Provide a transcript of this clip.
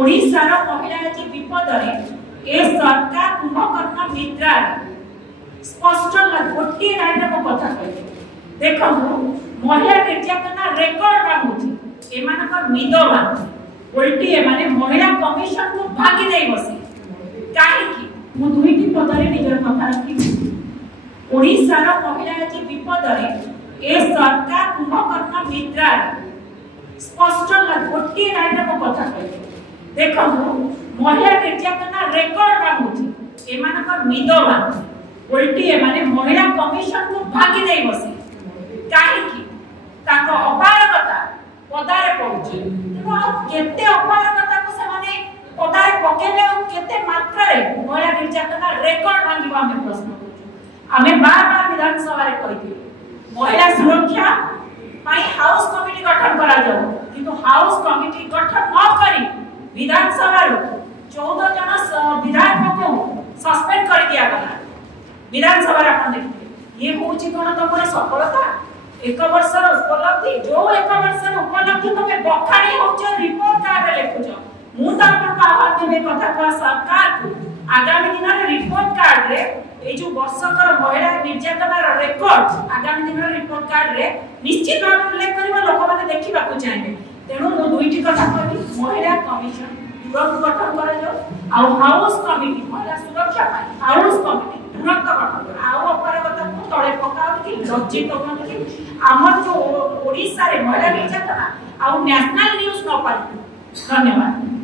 ओडिशार महिला आज विपद ए सरकार कुंभकर्ण निद्रा स्पष्ट गोटे लाइन में कथा कही देख महिला निर्यातना रेकर्ड भांगुची एमानकर निद भांगुची उल्टी एमाने महिला कमिशन को भागी दे बसी काहेकि मु दुईटी पदरे निजर कथा रखी ओडिशार महिला आज विपद ए सरकार कुंभकर्ण निद्रा स्पष्ट गोटे लाइन में कथा कही देख महिला निर्यातना रेकर्ड भांगुची एमानकर निद भांगुची उल्टी एमाने महिला कमिशन को भागी दे बसी काहेकि ताको अपारगता पदारे पहुंची तेणु केते अपारगता को से माने पदारे पकेले और केते मात्रा रे महिला निर्यातना रेकर्ड भांगिबा हम प्रश्न करू हमें बार-बार विधानसभा रे कहिथि महिला सुरक्षा पाई हाउस कमिटी गठन करा जाओ किंतु हाउस कमिटी गठन न करी विधानसभा रो 14 जन विधायक को सस्पेंड कर दिया गला विधानसभा रे अपन देखिए ये होची कोन तमरा सफलता एक वर्षर उपलब्धि जो एक वर्षर उपलब्धि तमे बखाणी होछ रिपोर्ट कार्ड रे लिखुछ मु त अपन का आवाज देबे कथा का सरकार को आगामी दिन रे रिपोर्ट कार्ड रे ए जो वर्षकर महिला निर्यातनार रेकॉर्ड आगामी दिन रे रिपोर्ट कार्ड रे निश्चित भाव उल्लेख करबा लोक माने देखिबा को चाहे तेणु मु दुईटी कथा कहबी महिला कमिशन तुरंत गठन करा जाओ आ हाउस कमिटी महिला सुरक्षा पाई हाउस कमिटी तुरंत गठन करा आ अपरागता को तळे पकाओ कि लज्जित होन कि हमर जो ओडिसा रे महिला निर्यातना आ नेशनल न्यूज़ न पाई धन्यवाद।